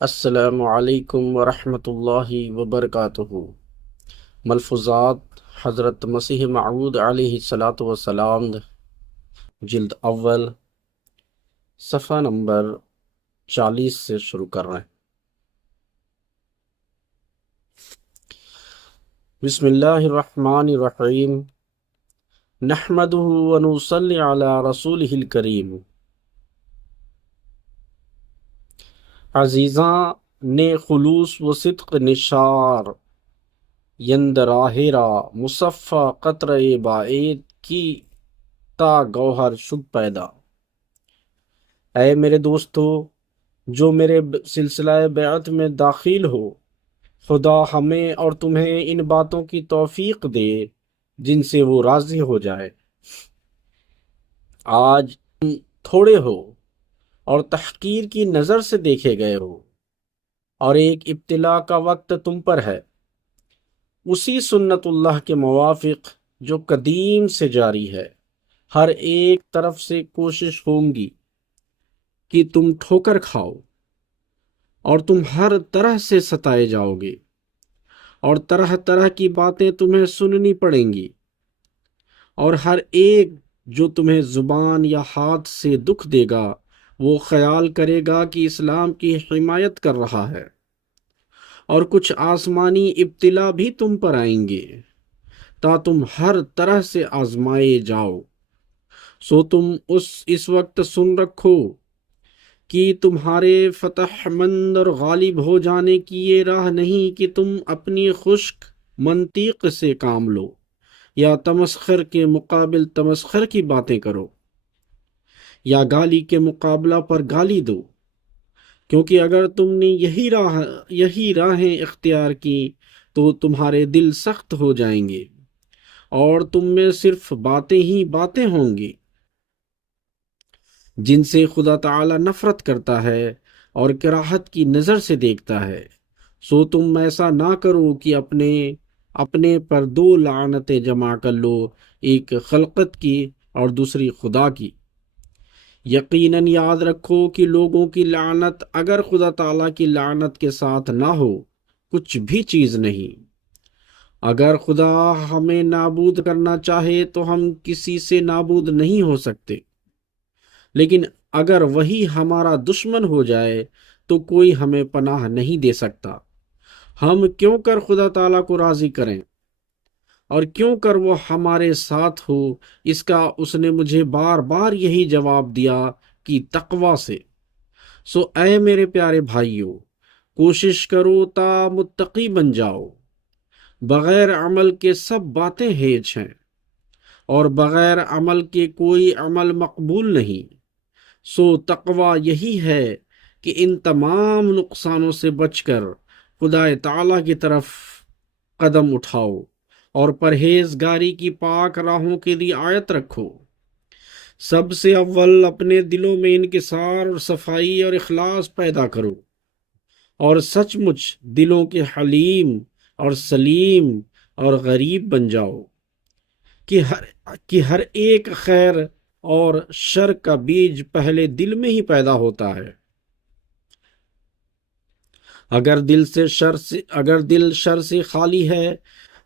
السلام علیکم ورحمۃ اللہ وبرکاتہ۔ ملفوظات حضرت مسیح موعود علیہ الصلاۃ والسلام، جلد اول، صفحہ نمبر 40 سے شروع کر رہے ہیں۔ بسم اللہ الرحمن الرحیم، نحمدہ ونصلی علی رسولہ الکریم۔ عزیزاں نے خلوص و صدق نشار، یند راہرا مصفہ قطر بعید کی تا گوہر شد پیدا۔ اے میرے دوستو، جو میرے سلسلہ بیعت میں داخل ہو، خدا ہمیں اور تمہیں ان باتوں کی توفیق دے جن سے وہ راضی ہو جائے۔ آج تم تھوڑے ہو اور تحقیر کی نظر سے دیکھے گئے ہو، اور ایک ابتلا کا وقت تم پر ہے، اسی سنت اللہ کے موافق جو قدیم سے جاری ہے۔ ہر ایک طرف سے کوشش ہوگی کہ تم ٹھوکر کھاؤ، اور تم ہر طرح سے ستائے جاؤ گے، اور طرح طرح کی باتیں تمہیں سننی پڑیں گی، اور ہر ایک جو تمہیں زبان یا ہاتھ سے دکھ دے گا وہ خیال کرے گا کہ اسلام کی حمایت کر رہا ہے۔ اور کچھ آسمانی ابتلا بھی تم پر آئیں گے تا تم ہر طرح سے آزمائے جاؤ۔ سو تم اس وقت سن رکھو کہ تمہارے فتح مند اور غالب ہو جانے کی یہ راہ نہیں کہ تم اپنی خشک منطق سے کام لو یا تمسخر کے مقابل تمسخر کی باتیں کرو یا گالی کے مقابلہ پر گالی دو، کیونکہ اگر تم نے یہی راہیں اختیار کی تو تمہارے دل سخت ہو جائیں گے اور تم میں صرف باتیں ہی باتیں ہوں گی جن سے خدا تعالی نفرت کرتا ہے اور کراہت کی نظر سے دیکھتا ہے۔ سو تم ایسا نہ کرو کہ اپنے پر دو لعنتیں جمع کر لو، ایک خلقت کی اور دوسری خدا کی۔ یقیناً یاد رکھو کہ لوگوں کی لعنت اگر خدا تعالیٰ کی لعنت کے ساتھ نہ ہو کچھ بھی چیز نہیں۔ اگر خدا ہمیں نابود کرنا چاہے تو ہم کسی سے نابود نہیں ہو سکتے، لیکن اگر وہی ہمارا دشمن ہو جائے تو کوئی ہمیں پناہ نہیں دے سکتا۔ ہم کیوں کر خدا تعالیٰ کو راضی کریں اور کیوں کر وہ ہمارے ساتھ ہو؟ اس کا اس نے مجھے بار بار یہی جواب دیا کہ تقوی سے۔ سو اے میرے پیارے بھائیو، کوشش کرو تا متقی بن جاؤ۔ بغیر عمل کے سب باتیں ہیچ ہیں، اور بغیر عمل کے کوئی عمل مقبول نہیں۔ سو تقوی یہی ہے کہ ان تمام نقصانوں سے بچ کر خدا تعالیٰ کی طرف قدم اٹھاؤ اور پرہیزگاری کی پاک راہوں کی رعایت رکھو۔ سب سے اول اپنے دلوں میں انکسار اور صفائی اور اخلاص پیدا کرو، اور سچ مچ دلوں کے حلیم اور سلیم اور غریب بن جاؤ کہ ہر ایک خیر اور شر کا بیج پہلے دل میں ہی پیدا ہوتا ہے۔ اگر دل شر سے خالی ہے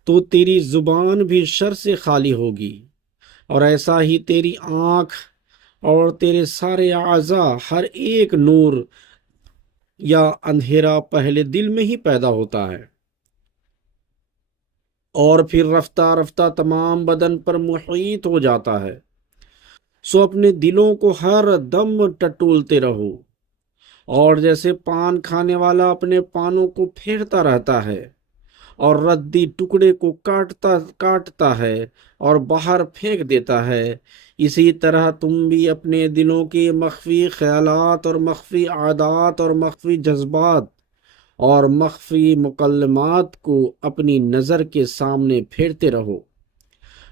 تو تیری زبان بھی شر سے خالی ہوگی، اور ایسا ہی تیری آنکھ اور تیرے سارے اعضاء، ہر ایک نور یا اندھیرا پہلے دل میں ہی پیدا ہوتا ہے، اور پھر رفتہ رفتہ تمام بدن پر محیط ہو جاتا ہے۔ سو اپنے دلوں کو ہر دم ٹٹولتے رہو، اور جیسے پان کھانے والا اپنے پانوں کو پھیرتا رہتا ہے اور ردی ٹکڑے کو کاٹتا ہے اور باہر پھینک دیتا ہے، اسی طرح تم بھی اپنے دلوں کے مخفی خیالات اور مخفی عادات اور مخفی جذبات اور مخفی مکالمات کو اپنی نظر کے سامنے پھیرتے رہو،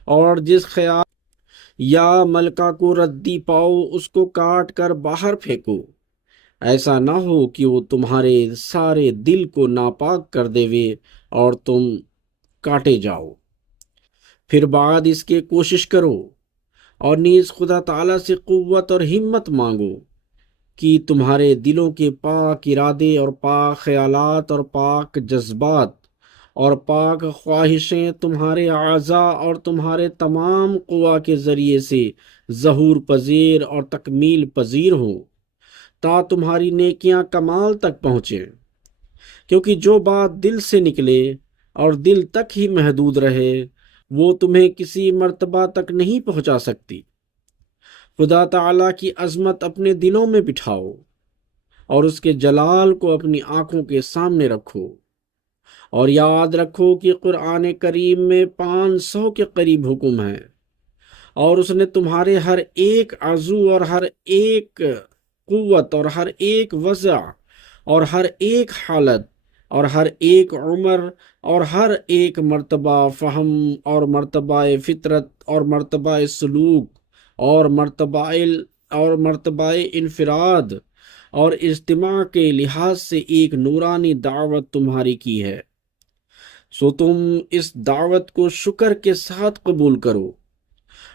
اور جس خیال یا ملکہ کو ردی پاؤ اس کو کاٹ کر باہر پھینکو۔ ایسا نہ ہو کہ وہ تمہارے سارے دل کو ناپاک کر دے اور تم کاٹے جاؤ۔ پھر بعد اس کے کوشش کرو اور نیز خدا تعالیٰ سے قوت اور ہمت مانگو کہ تمہارے دلوں کے پاک ارادے اور پاک خیالات اور پاک جذبات اور پاک خواہشیں تمہارے اعضاء اور تمہارے تمام قوا کے ذریعے سے ظہور پذیر اور تکمیل پذیر ہوں، تا تمہاری نیکیاں کمال تک پہنچیں، کیونکہ جو بات دل سے نکلے اور دل تک ہی محدود رہے وہ تمہیں کسی مرتبہ تک نہیں پہنچا سکتی۔ خدا تعالیٰ کی عظمت اپنے دلوں میں بٹھاؤ اور اس کے جلال کو اپنی آنکھوں کے سامنے رکھو، اور یاد رکھو کہ قرآن کریم میں 500 کے قریب حکم ہیں، اور اس نے تمہارے ہر ایک عضو اور ہر ایک قوت اور ہر ایک وضع اور ہر ایک حالت اور ہر ایک عمر اور ہر ایک مرتبہ فہم اور مرتبہ فطرت اور مرتبہ سلوک اور مرتبہ انفراد اور اجتماع کے لحاظ سے ایک نورانی دعوت تمہاری کی ہے، سو تم اس دعوت کو شکر کے ساتھ قبول کرو،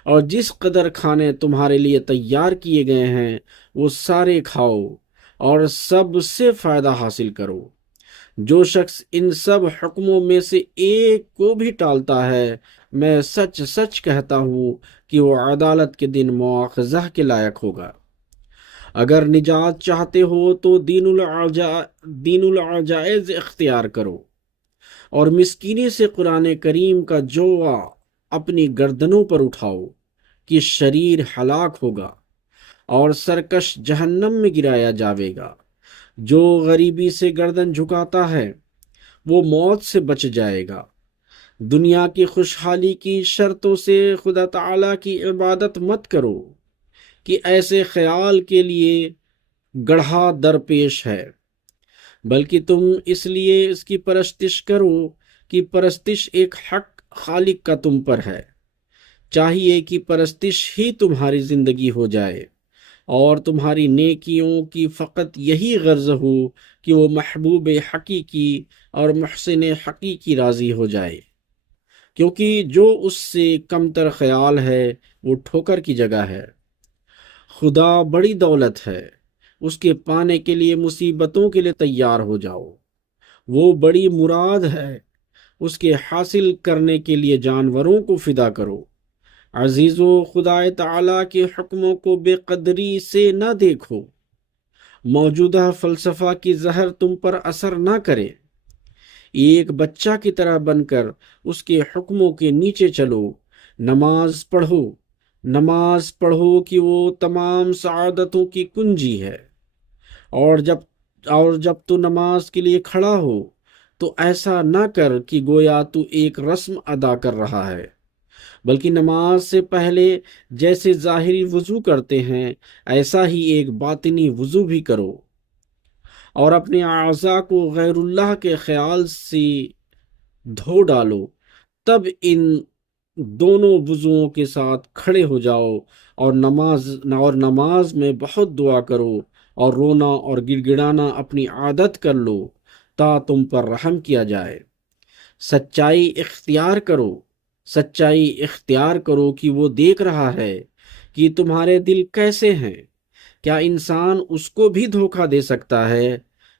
اور جس قدر کھانے تمہارے لیے تیار کیے گئے ہیں وہ سارے کھاؤ اور سب سے فائدہ حاصل کرو۔ جو شخص ان سب حکموں میں سے ایک کو بھی ٹالتا ہے، میں سچ سچ کہتا ہوں کہ وہ عدالت کے دن مواخذہ کے لائق ہوگا۔ اگر نجات چاہتے ہو تو دین العجائز اختیار کرو، اور مسکینی سے قرآن کریم کا جوہ اپنی گردنوں پر اٹھاؤ کہ شریر ہلاک ہوگا اور سرکش جہنم میں گرایا جاوے گا۔ جو غریبی سے گردن جھکاتا ہے وہ موت سے بچ جائے گا۔ دنیا کی خوشحالی کی شرطوں سے خدا تعالیٰ کی عبادت مت کرو کہ ایسے خیال کے لیے گڑھا درپیش ہے، بلکہ تم اس لیے اس کی پرستش کرو کہ پرستش ایک حق خالق کا تم پر ہے۔ چاہیے کہ پرستش ہی تمہاری زندگی ہو جائے، اور تمہاری نیکیوں کی فقط یہی غرض ہو کہ وہ محبوب حقیقی اور محسن حقیقی راضی ہو جائے، کیونکہ جو اس سے کمتر خیال ہے وہ ٹھوکر کی جگہ ہے۔ خدا بڑی دولت ہے، اس کے پانے کے لیے مصیبتوں کے لیے تیار ہو جاؤ۔ وہ بڑی مراد ہے، اس کے حاصل کرنے کے لیے جانوروں کو فدا کرو۔ عزیزو، خدا تعالیٰ کے حکموں کو بے قدری سے نہ دیکھو، موجودہ فلسفہ کی زہر تم پر اثر نہ کرے۔ ایک بچہ کی طرح بن کر اس کے حکموں کے نیچے چلو۔ نماز پڑھو کہ وہ تمام سعادتوں کی کنجی ہے، اور جب تو نماز کے لیے کھڑا ہو تو ایسا نہ کر کہ گویا تو ایک رسم ادا کر رہا ہے، بلکہ نماز سے پہلے جیسے ظاہری وضو کرتے ہیں ایسا ہی ایک باطنی وضو بھی کرو، اور اپنے اعضاء کو غیر اللہ کے خیال سے دھو ڈالو، تب ان دونوں وضوؤں کے ساتھ کھڑے ہو جاؤ اور نماز میں بہت دعا کرو، اور رونا اور گڑگڑانا اپنی عادت کر لو تا تم پر رحم کیا جائے۔ سچائی اختیار کرو کہ وہ دیکھ رہا ہے کہ تمہارے دل کیسے ہیں۔ کیا انسان اس کو بھی دھوکہ دے سکتا ہے؟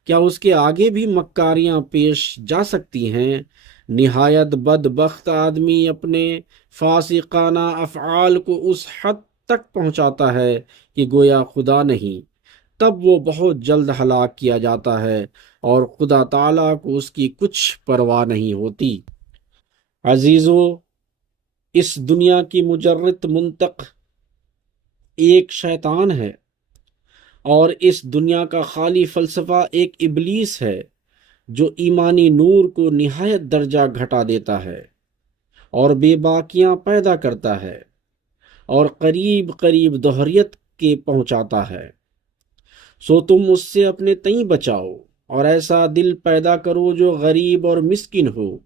کیا اس کے آگے بھی مکاریاں پیش جا سکتی ہیں؟ نہایت بدبخت آدمی اپنے فاسقانہ افعال کو اس حد تک پہنچاتا ہے کہ گویا خدا نہیں، تب وہ بہت جلد ہلاک کیا جاتا ہے اور خدا تعالیٰ کو اس کی کچھ پرواہ نہیں ہوتی۔ عزیزو، اس دنیا کی مجرد منطق ایک شیطان ہے، اور اس دنیا کا خالی فلسفہ ایک ابلیس ہے جو ایمانی نور کو نہایت درجہ گھٹا دیتا ہے اور بے باکیاں پیدا کرتا ہے اور قریب قریب دہریت کے پہنچاتا ہے۔ سو تم اس سے اپنے تئیں بچاؤ، اور ایسا دل پیدا کرو جو غریب اور مسکین ہو،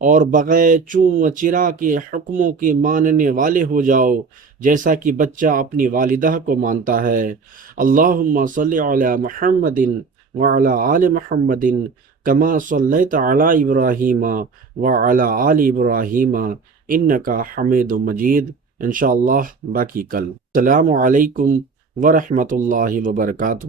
اور بغیر چوں و چرا کے حکموں کے ماننے والے ہو جاؤ، جیسا کہ بچہ اپنی والدہ کو مانتا ہے۔ اللہم صلی علی محمد وعلی آل محمد کما صلیت علی ابراہیم وعلی آل ابراہیم انکا حمید مجید۔ انشاءاللہ باقی کل۔ السلام علیکم ورحمۃ اللہ وبرکاتہ۔